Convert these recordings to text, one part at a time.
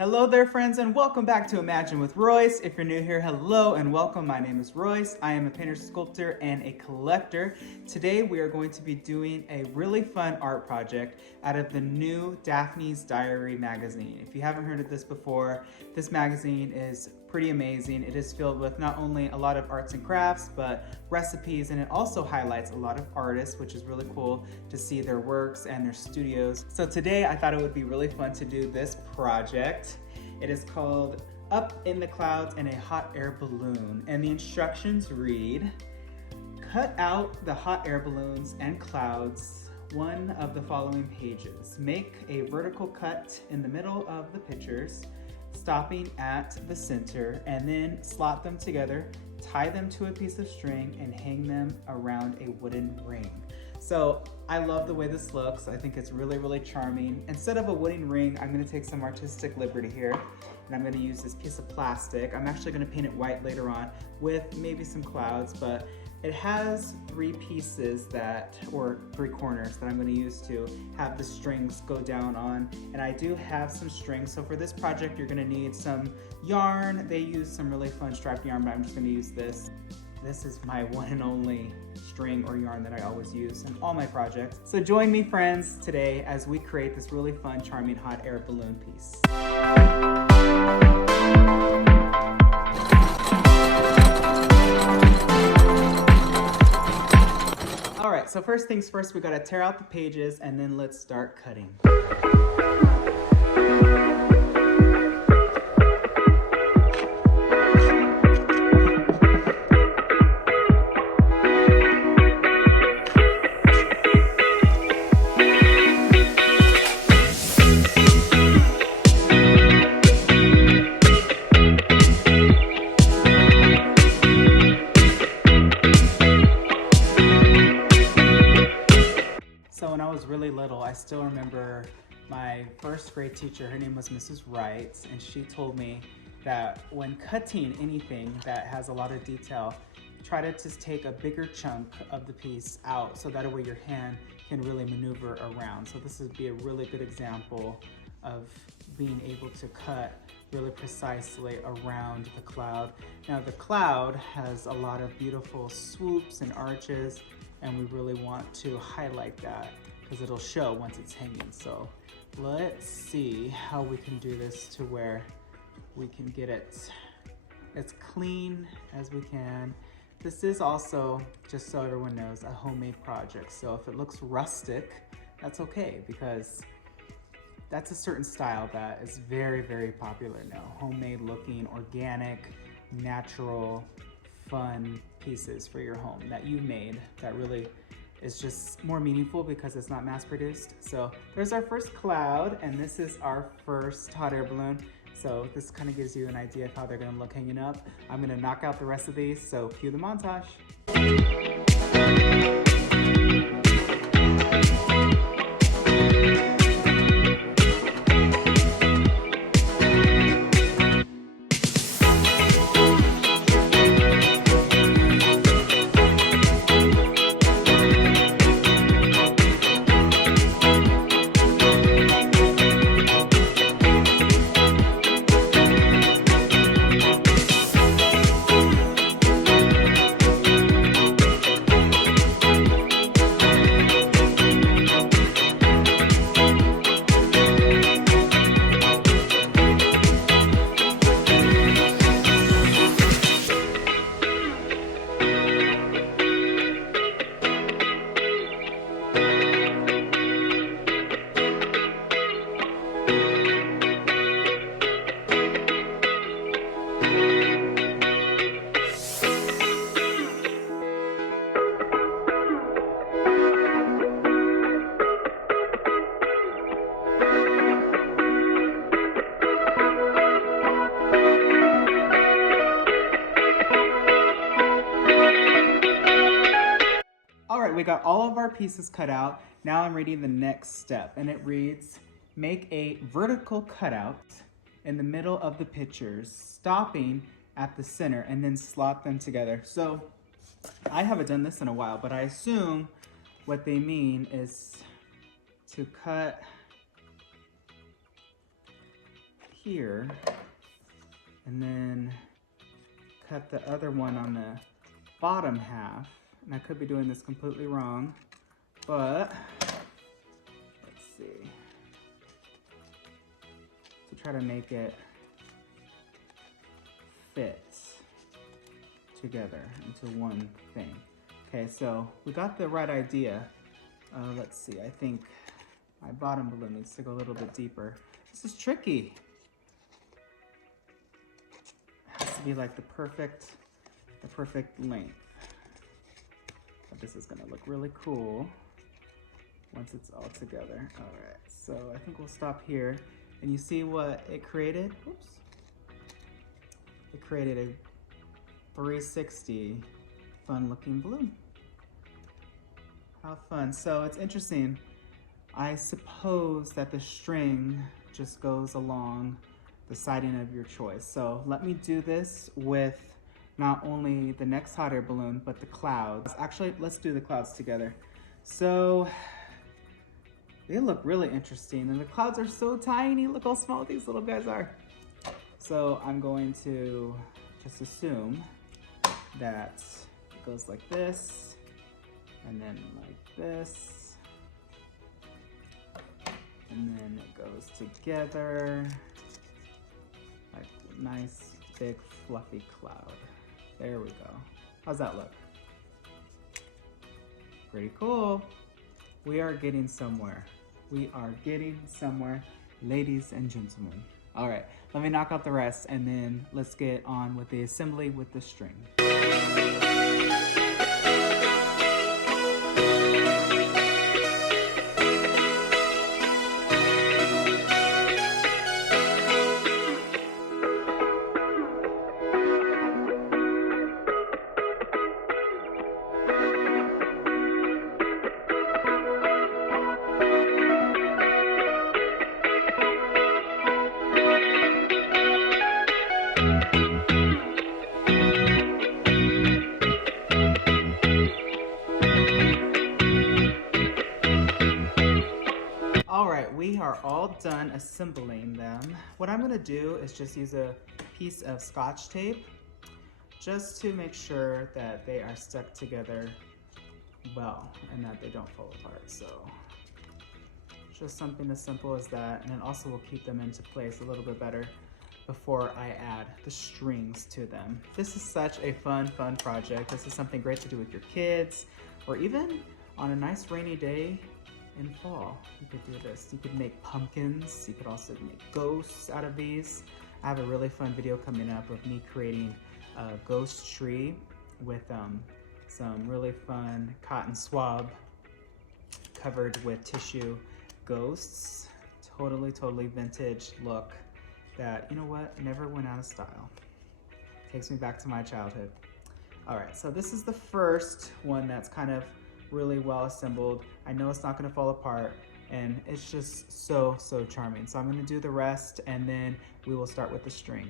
Hello there, friends, and welcome back to Imagine with Royce. If you're new here, hello and welcome. My name is Royce. I am a painter, sculptor, and a collector. Today we are going to be doing a really fun art project out of the new Daphne's Diary magazine. If you haven't heard of this before, this magazine is pretty amazing. It is filled with not only a lot of arts and crafts, but recipes, and it also highlights a lot of artists, which is really cool to see their works and their studios. So today I thought it would be really fun to do this project. It is called Up in the Clouds in a Hot Air Balloon, and the instructions read, cut out the hot air balloons and clouds one of the following pages. Make a vertical cut in the middle of the pictures, stopping at the center, and then slot them together, tie them to a piece of string, and hang them around a wooden ring. So I love the way this looks. I think it's really, really charming. Instead of a wooden ring, I'm gonna take some artistic liberty here, and I'm gonna use this piece of plastic. I'm actually gonna paint it white later on with maybe some clouds, but it has three pieces or three corners that I'm gonna use to have the strings go down on. And I do have some strings. So for this project, you're gonna need some yarn. They use some really fun striped yarn, but I'm just gonna use this. This is my one and only string or yarn that I always use in all my projects. So join me, friends, today as we create this really fun, charming hot air balloon piece. All right, so first things first, we gotta tear out the pages and then let's start cutting. When I was really little, I still remember my first grade teacher. Her name was Mrs. Wright, and she told me that when cutting anything that has a lot of detail, try to just take a bigger chunk of the piece out so that way your hand can really maneuver around. So this would be a really good example of being able to cut really precisely around the cloud. Now the cloud has a lot of beautiful swoops and arches, and we really want to highlight that because it'll show once it's hanging. So let's see how we can do this to where we can get it as clean as we can. This is also, just so everyone knows, a homemade project. So if it looks rustic, that's okay, because that's a certain style that is very, very popular now. Homemade looking, organic, natural, fun pieces for your home that you made that really is just more meaningful because it's not mass produced. So there's our first cloud, and this is our first hot air balloon. So this kind of gives you an idea of how they're gonna look hanging up. I'm gonna knock out the rest of these, so cue the montage. We got all of our pieces cut out. Now I'm reading the next step, and it reads, make a vertical cutout in the middle of the pictures, stopping at the center, and then slot them together. So I haven't done this in a while, but I assume what they mean is to cut here and then cut the other one on the bottom half. And I could be doing this completely wrong, but let's see. To try to make it fit together into one thing. Okay, so we got the right idea. Let's see, I think my bottom balloon needs to go a little bit deeper. This is tricky. It has to be like the perfect length. But this is gonna look really cool once it's all together. All right, so I think we'll stop here. And you see what it created? Oops. It created a 360 fun looking balloon. How fun. So it's interesting. I suppose that the string just goes along the siding of your choice. So let me do this with not only the next hot air balloon, but the clouds. Actually, let's do the clouds together. So they look really interesting, and the clouds are so tiny. Look how small these little guys are. So I'm going to just assume that it goes like this, and then like this, and then it goes together like a nice big fluffy cloud. There we go. How's that look? Pretty cool. We are getting somewhere. We are getting somewhere, ladies and gentlemen. All right, let me knock out the rest and then let's get on with the assembly with the string. We are all done assembling them. What I'm gonna do is just use a piece of Scotch tape just to make sure that they are stuck together well and that they don't fall apart. So just something as simple as that, and it also will keep them into place a little bit better before I add the strings to them. This is such a fun project. This is something great to do with your kids, or even on a nice rainy day in fall. You could do this. You could make pumpkins. You could also make ghosts out of these. I have a really fun video coming up of me creating a ghost tree with some really fun cotton swab covered with tissue ghosts. Totally vintage look that, you know what, never went out of style. Takes me back to my childhood. All right, so this is the first one that's kind of really well assembled. I know it's not gonna fall apart, and it's just so charming. So I'm gonna do the rest, and then we will start with the string.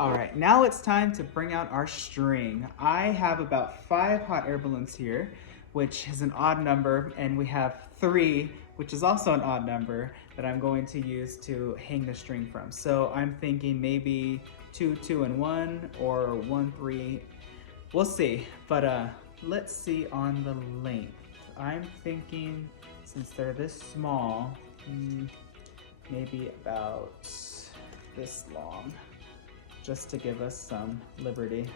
All right, now it's time to bring out our string. I have about 5 hot air balloons here, which is an odd number, and we have 3, which is also an odd number, that I'm going to use to hang the string from. So I'm thinking maybe 2, 2, and 1, or 1, 3. We'll see, but let's see on the length. I'm thinking, since they're this small, maybe about this long, just to give us some liberty.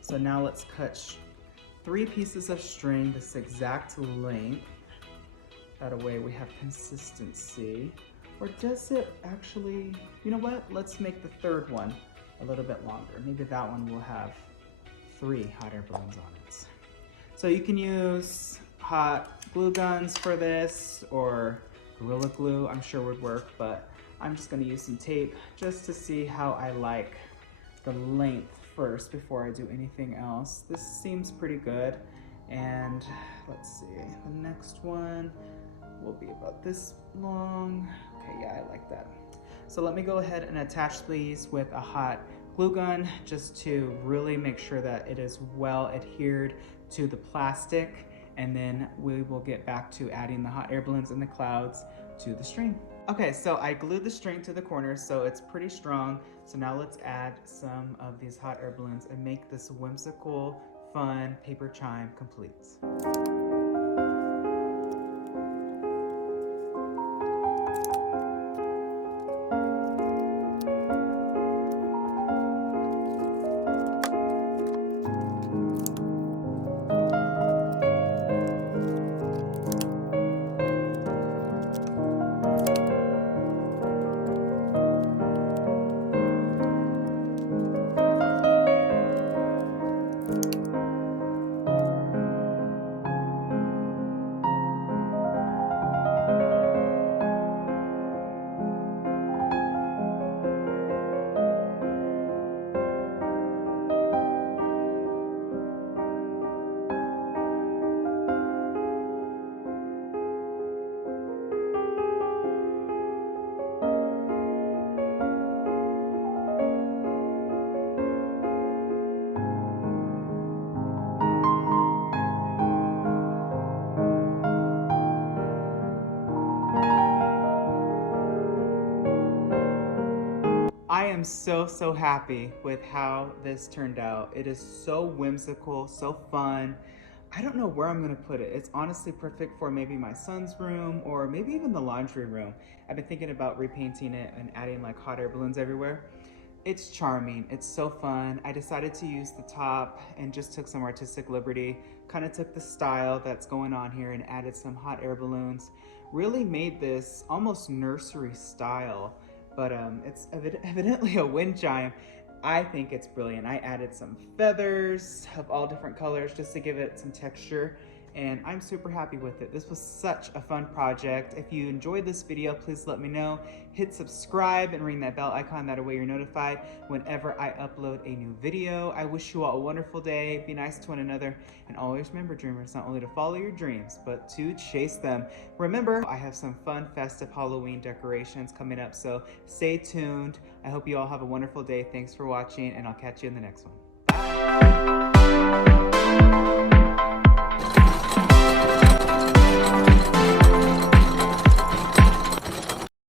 So now let's cut 3 pieces of string this exact length. That way we have consistency. Or does it actually, you know what? Let's make the third one a little bit longer. Maybe that one will have 3 hot air balloons on it. So you can use hot glue guns for this, or Gorilla Glue, I'm sure would work, but I'm just gonna use some tape just to see how I like the length first before I do anything else. This seems pretty good. And let's see, the next one will be about this long. Okay, yeah, I like that. So let me go ahead and attach these with a hot glue gun just to really make sure that it is well adhered to the plastic. and then we will get back to adding the hot air balloons and the clouds to the string. Okay, so I glued the string to the corner, so it's pretty strong. So now let's add some of these hot air balloons and make this whimsical, fun paper chime complete. I am so happy with how this turned out. It is so whimsical, so fun. I don't know where I'm gonna put it. It's honestly perfect for maybe my son's room or maybe even the laundry room. I've been thinking about repainting it and adding like hot air balloons everywhere. It's charming, it's so fun. I decided to use the top and just took some artistic liberty, kind of took the style that's going on here and added some hot air balloons. Really made this almost nursery style, but it's evidently a wind chime. I think it's brilliant. I added some feathers of all different colors just to give it some texture, and I'm super happy with it. This was such a fun project. If you enjoyed this video, please let me know. Hit subscribe and ring that bell icon. That way you're notified whenever I upload a new video. I wish you all a wonderful day. Be nice to one another. And always remember, dreamers, not only to follow your dreams, but to chase them. Remember, I have some fun, festive Halloween decorations coming up, so stay tuned. I hope you all have a wonderful day. Thanks for watching, and I'll catch you in the next one. Bye.